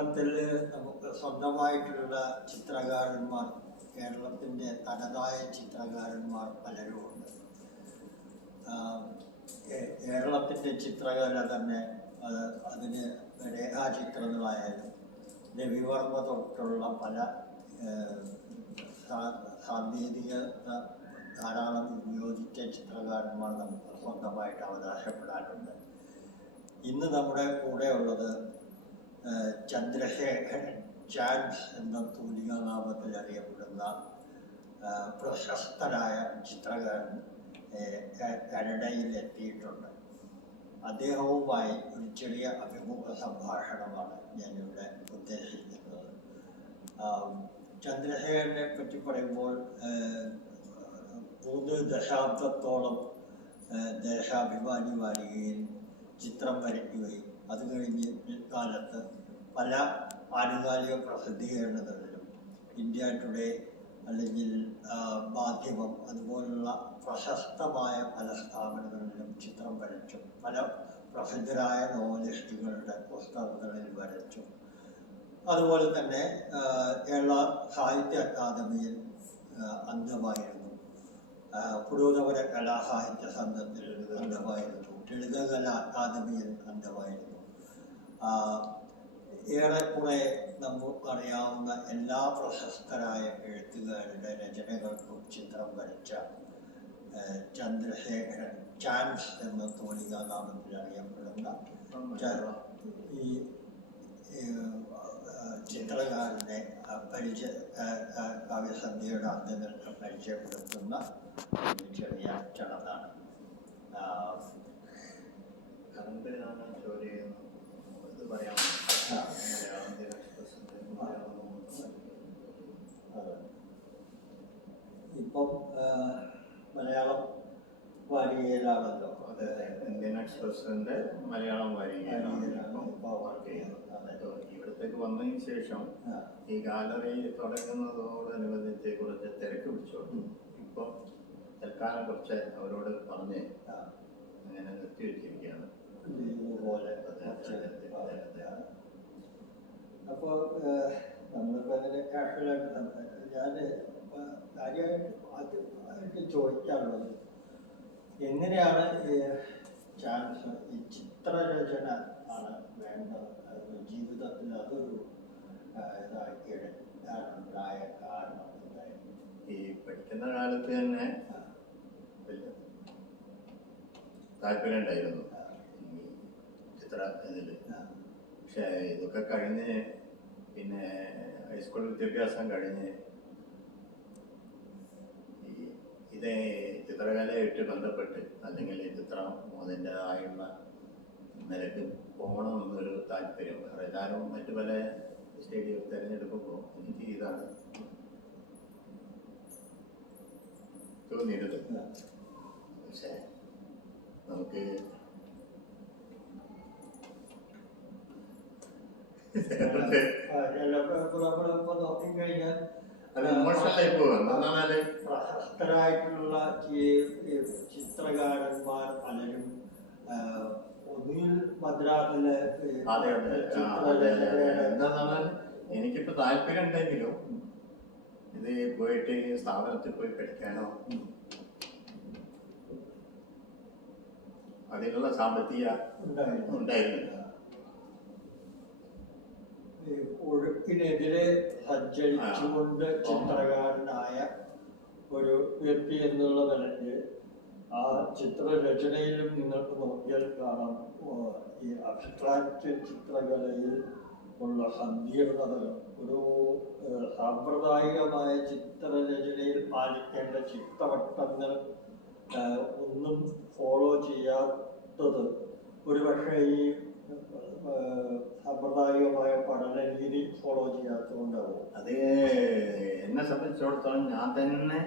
കേരളത്തിൽ നമുക്ക് സ്വന്തമായിട്ടുള്ള ചിത്രകാരന്മാർ, കേരളത്തിൻ്റെ തനതായ ചിത്രകാരന്മാർ പലരുമുണ്ട്. കേരളത്തിൻ്റെ ചിത്രകല തന്നെ അതിന് രേഖാചിത്രങ്ങളായാലും രവിവർമ്മ തൊട്ടുള്ള പല സാങ്കേതികത ധാരാളം ഉപയോഗിച്ച ചിത്രകാരന്മാർ നമുക്ക് സ്വന്തമായിട്ട് അവകാശപ്പെടാറുണ്ട്. ഇന്ന് നമ്മുടെ കൂടെ ഉള്ളത് ചന്ദ്രശേഖരൻ ചാൻസ് എന്ന തൂലികാനാമത്തിൽ അറിയപ്പെടുന്ന പ്രശസ്തനായ ചിത്രകാരൻ കാനഡയിൽ എത്തിയിട്ടുണ്ട്. അദ്ദേഹവുമായി ഒരു ചെറിയ അഭിമുഖ സംഭാഷണമാണ് ഞാനിവിടെ ഉദ്ദേശിക്കുന്നത്. ചന്ദ്രശേഖരനെ പറ്റി പറയുമ്പോൾ 3 ദശാബ്ദത്തോളം ദേശാഭിമാനി വാരികയിൽ ചിത്രം വരയ്ക്കുകയും അത് കഴിഞ്ഞ് പിൽക്കാലത്ത് പല ആനുകാലിക പ്രസിദ്ധീകരണങ്ങളിലും ഇന്ത്യ ടുഡേ അല്ലെങ്കിൽ മാധ്യമം അതുപോലുള്ള പ്രശസ്തമായ പല സ്ഥാപനങ്ങളിലും ചിത്രം വരച്ചു. പല പ്രസിദ്ധരായ നോവലിസ്റ്റുകളുടെ പുസ്തകങ്ങളിൽ വരച്ചു. അതുപോലെ തന്നെ കേരള സാഹിത്യ അക്കാദമിയിൽ അംഗമായിരുന്നു. പുരോഗമന കലാസാഹിത്യ സംഘത്തിൽ അംഗമായിരുന്നു. ലളിതകലാ അക്കാദമിയിൽ അംഗമായിരുന്നു. ഏറെക്കുറെ നമുക്കറിയാവുന്ന എല്ലാ പ്രശസ്തരായ എഴുത്തുകാരുടെ രചനകൾക്കും ചിത്രം വരച്ച ചന്ദ്രശേഖരൻ ചാൻസ് എന്ന തൂലികാനാമത്തിൽ അറിയപ്പെടുന്ന ഈ ചിത്രകാരനെ കാവ്യസന്ധ്യയുടെ അംഗങ്ങൾക്ക് പരിചയപ്പെടുത്തുന്ന ഒരു ചെറിയ ചടങ്ങാണ്. ഇപ്പം മലയാളം വാരികയിലാണല്ലോ. ഇന്ത്യൻ എക്സ്പ്രസിന്റെ മലയാളം വാരികയിലാണ് ഇവിടത്തേക്ക് വന്നതിന് ശേഷം ഈ ഗാലറി തുടങ്ങുന്നതോടനുബന്ധിച്ച് കുറച്ച് തിരക്ക് പിടിച്ചോളൂ. ഇപ്പൊ തൽക്കാലം കുറച്ച് അവരോട് പറഞ്ഞ് അങ്ങനെ നിർത്തിവെച്ചിരിക്കുകയാണ്. അപ്പോൾ നമ്മളിപ്പോൾ അതിനെ കാഷ്വലായിട്ട് ഞാൻ കാര്യമായിട്ട് ചോദിക്കാനുള്ളത്, എങ്ങനെയാണ് ചാൻസ് ഈ ചിത്രരചന ആണ് വേണ്ടത് ജീവിതത്തിൽ? അതൊരു ഇതാക്കിയ കാരണം എന്തായിരുന്നു? ഈ പഠിക്കുന്ന കാലത്ത് തന്നെ താല്പര്യം ഉണ്ടായിരുന്നു ചിത്ര ഇതില്. പക്ഷെ ഇതൊക്കെ കഴിഞ്ഞ് പിന്നെ ഹൈസ്കൂൾ വിദ്യാഭ്യാസം കഴിഞ്ഞ് ഇതേ ചിത്രകലയായിട്ട് ബന്ധപ്പെട്ട് അല്ലെങ്കിൽ ചിത്രം അതിൻ്റെതായുള്ള നിലക്ക് പോകണമെന്നൊരു താല്പര്യം വേറെ എല്ലാവരും മറ്റു പല സ്റ്റേഡിയം തിരഞ്ഞെടുക്കുമ്പോൾ എനിക്ക് ഇതാണ് തോന്നിയത്. പക്ഷേ നമുക്ക് നോക്കിക്കഴിഞ്ഞാൽ അത് ഇമോഷണലായി പോകും. പ്രശസ്തരായിട്ടുള്ള ചിത്രകാരന്മാർ പലരും ഒന്നുകിൽ മദ്രാസിലെ എന്താണെന്നാൽ എനിക്കിപ്പോ താല്പര്യം ഉണ്ടെങ്കിലും ഇത് പോയിട്ട് സ്ഥാപനത്തിൽ പോയി പഠിക്കാനോ അതിനുള്ള സാമ്പത്തിക ഉണ്ടായിരുന്നില്ല. ഒഴുക്കിനെതിരെ സഞ്ചരിച്ചുകൊണ്ട് ചിത്രകാരനായ ഒരു വ്യക്തി എന്നുള്ള നിലയ്ക്ക് ആ ചിത്രരചനയിലും നിങ്ങൾക്ക് നോക്കിയാൽ കാണാം ഈ അബ്സ്ട്രാക്റ്റ് ചിത്രകലയിൽ ഉള്ള സങ്കീർണതകൾ. ഒരു സാമ്പ്രദായികമായ ചിത്രരചനയിൽ പാലിക്കേണ്ട ചിട്ടവട്ടങ്ങൾ ഒന്നും ഫോളോ ചെയ്യാത്തത് ഒരുപക്ഷെ ഈ സാമ്പ്രദായികമായ പഠന രീതി ഫോളോ ചെയ്യാത്തതുകൊണ്ടാവും. അത് എന്നെ സംബന്ധിച്ചിടത്തോളം ഞാൻ തന്നെ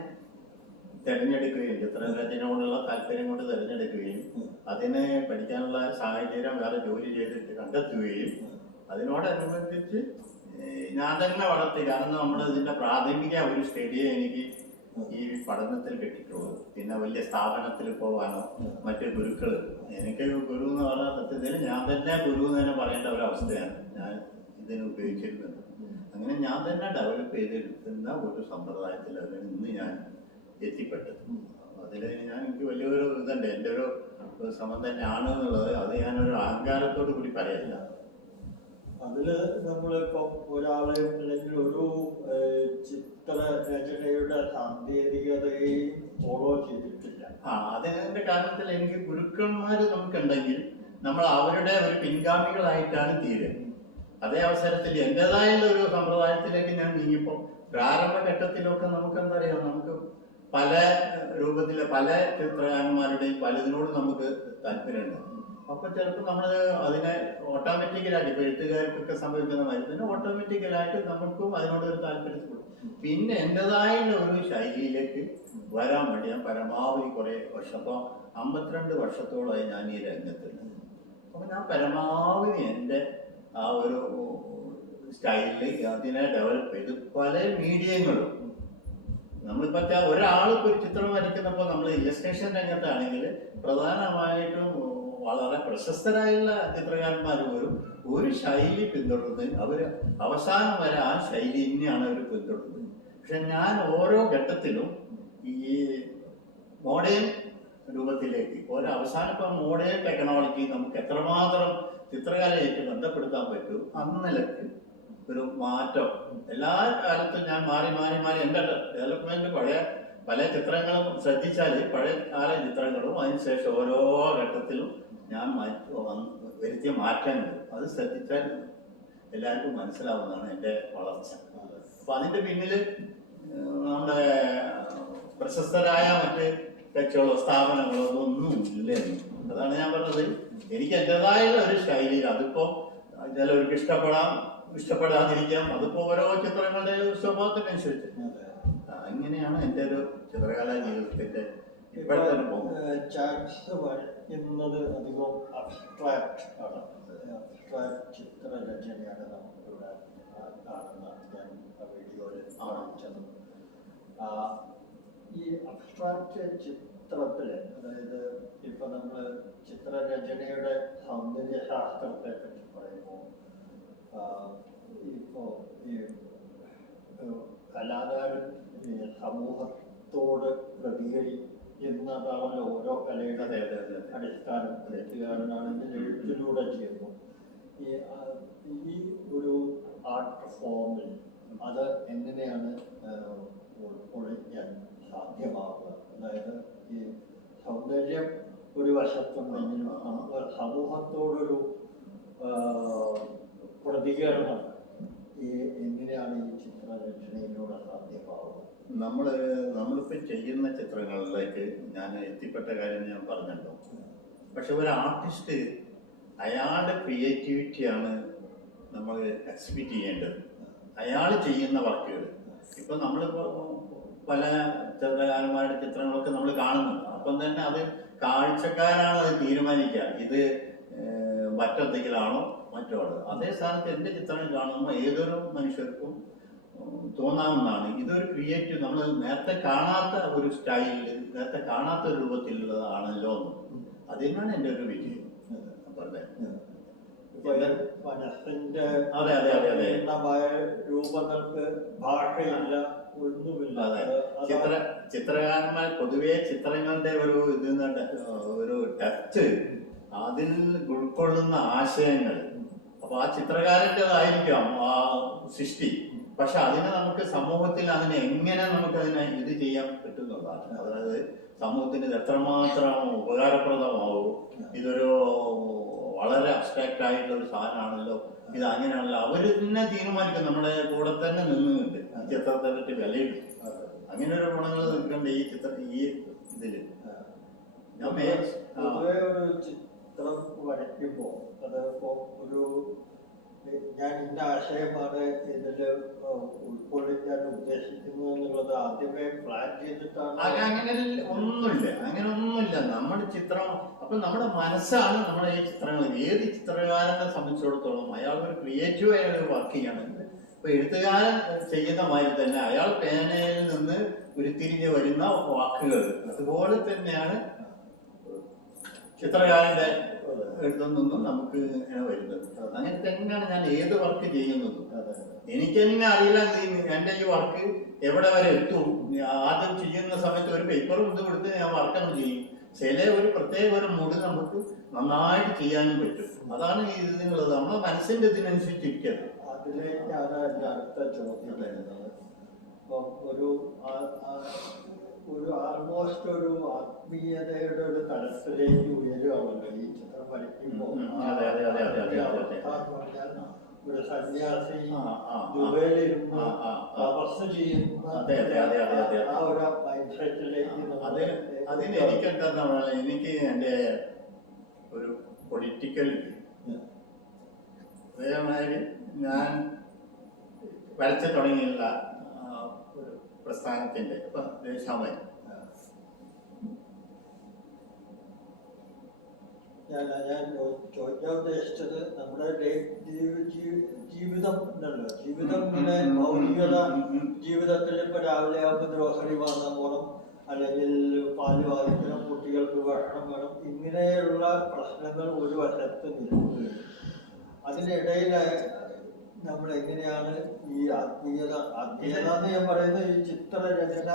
തിരഞ്ഞെടുക്കുകയും ചിത്രരചനയോടുള്ള താല്പര്യം കൊണ്ട് തിരഞ്ഞെടുക്കുകയും അതിനെ പഠിക്കാനുള്ള സാഹചര്യം വേറെ ജോലി ചെയ്തിട്ട് കണ്ടെത്തുകയും അതിനോടനുബന്ധിച്ച് ഞാൻ തന്നെ വളർത്തി. കാരണം നമ്മൾ ഇതിന്റെ പ്രാഥമിക ഒരു സ്റ്റഡിയെ എനിക്ക് ഈ പഠനത്തിൽ കിട്ടിയിട്ടുള്ളൂ. പിന്നെ വലിയ സ്ഥാപനത്തിൽ പോകാനോ മറ്റു ഗുരുക്കൾ, എനിക്ക് ഗുരു എന്ന് പറഞ്ഞ സത്യത്തിൽ ഞാൻ തന്നെ ഗുരു എന്ന് തന്നെ പറയേണ്ട ഒരവസ്ഥയാണ്. ഞാൻ ഇതിന് ഉപയോഗിച്ചിരുന്നത്. അങ്ങനെ ഞാൻ തന്നെ ഡെവലപ്പ് ചെയ്തെടുക്കുന്ന ഒരു സമ്പ്രദായത്തിലാണ് ഇന്ന് ഞാൻ എത്തിപ്പെട്ടത്. അതിൽ എനിക്ക് വലിയൊരു ഇതുണ്ട്, എൻ്റെ ഒരു സമം തന്നെയാണ് എന്നുള്ളത്. അത് ഞാനൊരു അഹങ്കാരത്തോടു കൂടി പറയല്ല. അതില് നമ്മളിപ്പം ഒരാളെ അല്ലെങ്കിൽ ഒരു ചിത്രരചനയുടെ സാങ്കേതികതയെയും ഫോളോ ചെയ്തിട്ടില്ല. അതിന്റെ കാരണത്തിൽ എനിക്ക് ഗുരുക്കന്മാര് നമുക്കുണ്ടെങ്കിൽ നമ്മൾ അവരുടെ ഒരു പിൻഗാമികളായിട്ടാണ് തീരുക. അതേ അവസരത്തിൽ എൻ്റെതായുള്ള ഒരു സമ്പ്രദായത്തിലേക്ക് ഞാൻ നീങ്ങിയപ്പോൾ പ്രാരംഭഘട്ടത്തിലൊക്കെ നമുക്ക് എന്താ പറയുക, നമുക്ക് പല രൂപത്തിലെ പല ചിത്രകാരന്മാരുടെയും പലതിനോടും നമുക്ക് താല്പര്യമുണ്ട്. അപ്പൊ ചിലപ്പോൾ നമ്മൾ അതിനെ ഓട്ടോമാറ്റിക്കലായിട്ട് ഇപ്പൊ എഴുത്തുകാർക്കൊക്കെ സംഭവിക്കുന്ന മാതിരി തന്നെ ഓട്ടോമാറ്റിക്കലായിട്ട് നമുക്കും അതിനോടൊരു താല്പര്യപ്പെടും. പിന്നെ എൻ്റെതായുള്ള ഒരു ശൈലിയിലേക്ക് വരാൻ വേണ്ടി ഞാൻ പരമാവധി കുറെ വർഷം, ഇപ്പൊ 52 വർഷത്തോളമായി ഞാൻ ഈ രംഗത്തുണ്ട്. അപ്പൊ ഞാൻ പരമാവധി എൻ്റെ ആ ഒരു സ്റ്റൈലിൽ അതിനെ ഡെവലപ്പ് ചെയ്ത് പല മീഡിയങ്ങളും നമ്മളിപ്പോ ഒരാളിപ്പോ ഒരു ചിത്രം വരയ്ക്കുന്നപ്പോൾ നമ്മൾ ഇല്ലസ്ട്രേഷൻ രംഗത്താണെങ്കിൽ പ്രധാനമായിട്ടും വളരെ പ്രശസ്തരായുള്ള ചിത്രകാരന്മാർ പോലും ഒരു ശൈലി പിന്തുടർന്ന് അവര് അവസാനം വരെ ആ ശൈലി തന്നെയാണ് അവർ പിന്തുടർന്നത്. പക്ഷെ ഞാൻ ഓരോ ഘട്ടത്തിലും ഈ മോഡേൺ രൂപത്തിലേക്ക് അവസാനം ഇപ്പൊ മോഡേൺ ടെക്നോളജി നമുക്ക് എത്രമാത്രം ചിത്രകലയായിട്ട് ബന്ധപ്പെടുത്താൻ പറ്റും അന്നലക്ക് ഒരു മാറ്റം എല്ലാ കാലത്തും ഞാൻ മാറി മാറി മാറി എൻ്റെ ഡെവലപ്മെന്റ് പല ചിത്രങ്ങളും ശ്രദ്ധിച്ചാൽ പഴയ കാല ചിത്രങ്ങളും അതിനുശേഷം ഓരോ ഘട്ടത്തിലും ഞാൻ വരുത്തിയ മാറ്റങ്ങൾ അത് ശ്രദ്ധിച്ചാൽ എല്ലാവർക്കും മനസ്സിലാവുന്നതാണ് എൻ്റെ വളർച്ച. അപ്പൊ അതിന്റെ പിന്നിൽ നമ്മുടെ പ്രശസ്തരായ മറ്റ് കച്ചവട സ്ഥാപനങ്ങളോ ഒന്നും ഇല്ലെന്ന്. അതാണ് ഞാൻ പറഞ്ഞത്. എനിക്ക് എൻ്റെതായ ഒരു ശൈലി, അതിപ്പോ ചിലവർക്ക് ഇഷ്ടപ്പെടാതിരിക്കാം. അതിപ്പോ ഓരോ ചിത്രങ്ങളുടെ സ്വഭാവത്തിനനുസരിച്ച് അങ്ങനെയാണ് എൻ്റെ ഒരു ചിത്രകലാ ജീവിതത്തിന്റെ വരയ്ക്കുന്നത് അധികം അബ്സ്ട്രാക്ട് ആണ്. അബ്സ്ട്രാക്ട് ചിത്രരചനയാണ് നമുക്കിവിടെ കാണുന്ന ഞാൻ വീഡിയോയിൽ കാണിച്ചത്. ഈ അബ്സ്ട്രാക്ട് ചിത്രത്തില്, അതായത് ഇപ്പൊ നമ്മൾ ചിത്രരചനയുടെ സൗന്ദര്യശാസ്ത്രത്തെ പറ്റി പറയുമ്പോൾ ഇപ്പോ ഈ കലാകാരൻ സമൂഹത്തോട് പ്രതികരിക്കുന്നതാണല്ലോ ഓരോ കലയുടെ അടിസ്ഥാനം. എഴുത്തുകാരനാണെങ്കിൽ എഴുത്തിലൂടെ ചെയ്യുന്നു. ഈ ഒരു ആർട്ട് ഫോമിൽ അത് എങ്ങനെയാണ് ഉൾക്കൊള്ളിക്കാൻ സാധ്യമാവുക? അതായത് ഈ സൗന്ദര്യം ഒരു വശത്തുണ്ടെങ്കിലും നമുക്ക് സമൂഹത്തോടൊരു പ്രതികരണം എങ്ങനെയാണ് ഈ ചിത്രരചനയിലൂടെ സാധ്യമാവുക? നമ്മളിപ്പോൾ ചെയ്യുന്ന ചിത്രങ്ങളിലേക്ക് ഞാൻ എത്തിപ്പെട്ട കാര്യം ഞാൻ പറഞ്ഞല്ലോ. പക്ഷെ ഒരു ആർട്ടിസ്റ്റ് അയാളുടെ ക്രിയേറ്റിവിറ്റിയാണ് നമ്മൾ എക്സിബിറ്റ് ചെയ്യേണ്ടത്. അയാൾ ചെയ്യുന്ന വർക്കുകൾ ഇപ്പൊ നമ്മളിപ്പോ പല ചിത്രകാരന്മാരുടെ ചിത്രങ്ങളൊക്കെ നമ്മൾ കാണുന്നുണ്ട്. അപ്പം തന്നെ അത് കാഴ്ചക്കാരാണ് അത് തീരുമാനിക്കുക, ഇത് മറ്റെന്തെങ്കിലാണോ മറ്റോ. അതേ സ്ഥാനത്ത് എൻ്റെ ചിത്രങ്ങൾ കാണുമ്പോൾ ഏതൊരു മനുഷ്യർക്കും തോന്നാവുന്നതാണ് ഇതൊരു ക്രിയേറ്റീവ്, നമ്മൾ നേരത്തെ കാണാത്ത ഒരു സ്റ്റൈലിൽ, നേരത്തെ കാണാത്ത ഒരു രൂപത്തിലുള്ളതാണല്ലോ എന്ന്. അതിനാണ് എൻ്റെ ഒരു വിജയം. മനസ്സിന്റെ രൂപങ്ങൾക്ക് ഭാഷയില്ല, ഒന്നുമില്ല. ചിത്രകാരന്മാർ പൊതുവെ ചിത്രങ്ങളുടെ ഒരു ടച്ച്, അതിൽ ഉൾക്കൊള്ളുന്ന ആശയങ്ങൾ, അപ്പൊ ആ ചിത്രകാരൻ്റെതായിരിക്കാം ആ സൃഷ്ടി. പക്ഷെ അതിനെ നമുക്ക് സമൂഹത്തിൽ അതിനെ എങ്ങനെ നമുക്ക് അതിനെ ഇത് ചെയ്യാൻ പറ്റുന്നതാണ്. അതായത് സമൂഹത്തിന് ഇത് എത്രമാത്രം ഉപകാരപ്രദമാവും. ഇതൊരു വളരെ അബ്സ്ട്രാക്ട് ആയിട്ടുള്ള ഒരു സാധനമാണല്ലോ, ഇത് അങ്ങനെയാണല്ലോ, അവര് തന്നെ തീരുമാനിക്കും. നമ്മുടെ കൂടെ തന്നെ നിന്നുണ്ട് ചിത്രത്തെ പറ്റി വിലയിടും. അങ്ങനെ ഒരു ഗുണങ്ങൾ നിൽക്കണ്ട ഈ ഇതില്. ഒരു ചിത്രം വരയ്ക്കുമ്പോ അത് ഒരു ഞാൻ ഇന്ന ആശയമാണ് ഇതില് ഉൾക്കൊള്ളിക്കാൻ ഉദ്ദേശിക്കുന്നത് എന്നുള്ളത് ആദ്യമേ പ്ലാൻ ചെയ്തിട്ടാണ്. അങ്ങനെ ഒന്നുമില്ല. നമ്മുടെ ചിത്രം അപ്പൊ നമ്മുടെ മനസ്സാണ് നമ്മുടെ ഈ ചിത്രങ്ങൾ. ഏത് ചിത്രകാരനെ സംബന്ധിച്ചിടത്തോളം അയാൾ ഒരു ക്രിയേറ്റീവ് ആയ ഒരു വർക്ക് ചെയ്യാണ്. ഇപ്പൊ എഴുത്തുകാരൻ ചെയ്യുന്ന മാതിരി തന്നെ അയാൾ പേനയിൽ നിന്ന് ഉരുത്തിരിഞ്ഞ് വരുന്ന വാക്കുകൾ അതുപോലെ തന്നെയാണ് ചിത്രകാരന്റെ എഴുതുന്നൊന്നും നമുക്ക് വരുന്നത്. അങ്ങനെ തന്നെയാണ് ഞാൻ ഏത് വർക്ക് ചെയ്യുന്നതും. എനിക്ക് തന്നെ അറിയില്ല എന്റെ ഈ വർക്ക് എവിടെ വരെ എത്തും. ആദ്യം ചെയ്യുന്ന സമയത്ത് ഒരു പേപ്പറും ഇതും എടുത്ത് ഞാൻ വർക്കങ്ങ് ചെയ്യും. ചില ഒരു പ്രത്യേക ഒരു മൂഡ് നമുക്ക് നന്നായിട്ട് ചെയ്യാനും പറ്റും. അതാണ് ഇതിനുള്ളത്. നമ്മളെ മനസ്സിന്റെ ഇതിനനുസരിച്ചിരിക്കുന്നത്. അതിലേക്കാണ് എൻ്റെ അടുത്ത ചോദ്യം വരുന്നത്. ഇപ്പം ഒരു ആൾമോസ്റ്റ് ഒരു ആത്മീയതയുടെ ഒരു തലത്തിലേക്ക് ഉയരുകയാണല്ലോ ഈ ചിത്രം വരയ്ക്കുമ്പോൾ. ഒരു സന്യാസി ദുബൈയിലിരുന്ന് തപസ് ചെയ്യുന്ന ആ ഒരു മൈൻഡ് സെറ്റിലേക്ക് അതിന് എനിക്കെന്താ പറഞ്ഞാൽ എനിക്ക് എൻ്റെ ഒരു പൊളിറ്റിക്കൽ അതേമാതിരി ഞാൻ വരച്ചു തുടങ്ങിയുള്ള ഒരു പ്രസ്ഥാനത്തിൻ്റെ ദേശാമയം ഞാൻ ചോദിക്കാൻ ഉദ്ദേശിച്ചത് നമ്മുടെ ജീവിതം ഉണ്ടല്ലോ. ജീവിതം ഇങ്ങനെ ഭൗതികത ജീവിതത്തിൽ ഇപ്പൊ രാവിലെ ആകുമ്പോൾ ഗ്രോസറി വാങ്ങാൻ പോകണം, അല്ലെങ്കിൽ പാല് വാങ്ങിക്കണം, കുട്ടികൾക്ക് ഭക്ഷണം വേണം, ഇങ്ങനെയുള്ള പ്രശ്നങ്ങൾ ഒരു വശത്ത് നിൽക്കുകയും അതിനിടയിൽ നമ്മൾ എങ്ങനെയാണ് ഈ ആത്മീയത എന്ന് ഞാൻ പറയുന്നത് ഈ ചിത്രരചന